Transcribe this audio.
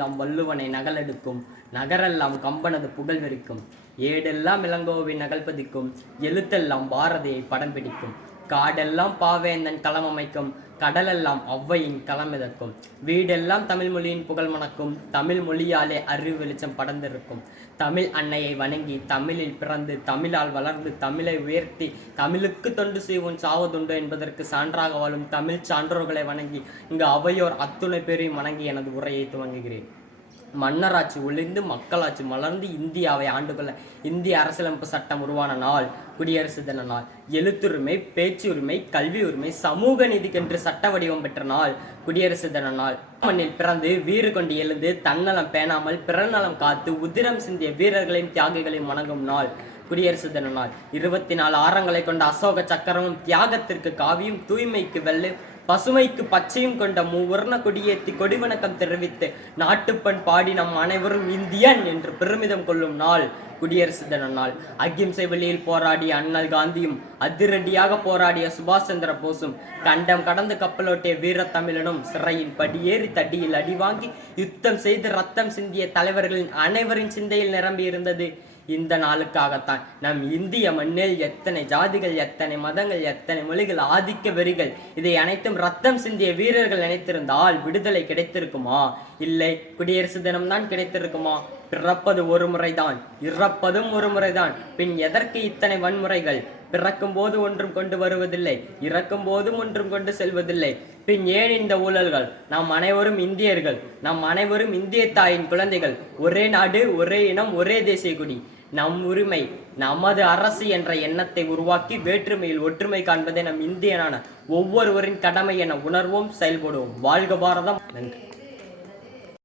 நாடெல்லாம் வள்ளுவனை நகலெடுக்கும், நகரெல்லாம் கம்பனது புகழ் வெறிக்கும், ஏடெல்லாம் இளங்கோவின் நகல்பதிக்கும், எழுத்தெல்லாம் பாரதியை படம் பிடிக்கும், காடெல்லாம் பாவேந்தன் களம் அமைக்கும், கடலெல்லாம் ஔவையின் களம் மிதக்கும், வீடெல்லாம் தமிழ் மொழியின் புகழ் மணக்கும், தமிழ் மொழியாலே அறிவு வெளிச்சம் படர்ந்திருக்கும், தமிழ் அன்னையை வணங்கி தமிழில் பிறந்து தமிழால் வளர்ந்து தமிழை உயர்த்தி தமிழுக்கு தொண்டு செய்வோன் சாவதுண்டு என்பதற்கு சான்றாக வாழும் தமிழ் சான்றோர்களை வணங்கி இங்கு அவையோர் அத்துணை பேரையும் வணங்கி எனது உரையை துவங்குகிறேன். மன்னராட்சி ஒளிர்ந்து மக்களாட்சி மலர்ந்து இந்தியாவை ஆண்டுகொள்ள இந்திய அரசியலமைப்பு சட்டம் உருவான நாள் குடியரசு தின நாள். எழுத்துரிமை, பேச்சுரிமை, கல்வி உரிமை, சமூக நீதிக்கென்று சட்ட வடிவம் பெற்ற நாள் குடியரசு தின நாள். மண்ணில் பிறந்து வீறு கொண்டு எழுந்து தன்னலம் பேணாமல் பிறநலம் காத்து உதிரம் சிந்திய வீரர்களையும் தியாகிகளையும் வணங்கும் நாள் குடியரசு தின நாள். 24 ஆரங்களை கொண்ட அசோக சக்கரமும் தியாகத்திற்கு காவியும் தூய்மைக்கு வெள்ளை பசுமைக்கு பச்சையும் கொண்ட மூவர்ண கொடியேற்றி கொடிவணக்கம் தெரிவித்து நாட்டுப்பண் பாடி நம் அனைவரும் இந்தியன் என்று பெருமிதம் கொள்ளும் நாள் குடியரசு தின நாள். அகிம்சை வழியில் போராடிய அண்ணல் காந்தியும் அதிரடியாக போராடிய சுபாஷ் சந்திர போஸும் கண்டம் கடந்து கப்பலோட்டிய வீரத்தமிழனும் சிறையில் படியேறி தடியில் அடி வாங்கி யுத்தம் செய்து ரத்தம் சிந்திய தலைவர்களின் அனைவரின் சிந்தையில் நிரம்பி இருந்தது இந்த நாளுக்காகத்தான். நம் இந்திய மண்ணில் எத்தனை ஜாதிகள், எத்தனை மதங்கள், எத்தனை மொழிகள், ஆதிக்க வெறிகள், இதை அனைத்தும் ரத்தம் சிந்திய வீரர்கள் நினைத்திருந்தால் விடுதலை கிடைத்திருக்குமா? இல்லை, குடியரசு தினம்தான் கிடைத்திருக்குமா? பிறப்பது ஒரு முறைதான், இறப்பதும் ஒரு முறைதான், பின் எதற்கு இத்தனை வன்முறைகள்? பிறக்கும் போது ஒன்றும் கொண்டு வருவதில்லை, இறக்கும் போதும் ஒன்றும் கொண்டு செல்வதில்லை, பின் ஏன் இந்த ஊழல்கள்? நாம் அனைவரும் இந்தியர்கள், நம் அனைவரும் இந்திய தாயின் குழந்தைகள், ஒரே நாடு, ஒரே இனம், ஒரே தேசிய குடி, நம் உரிமை, நமது அரசு என்ற எண்ணத்தை உருவாக்கி வேற்றுமையில் ஒற்றுமை காண்பதே நம் இந்தியனான ஒவ்வொருவரின் கடமை என உணர்வோம், செயல்படுவோம். வாழ்க பாரதம். நன்றி.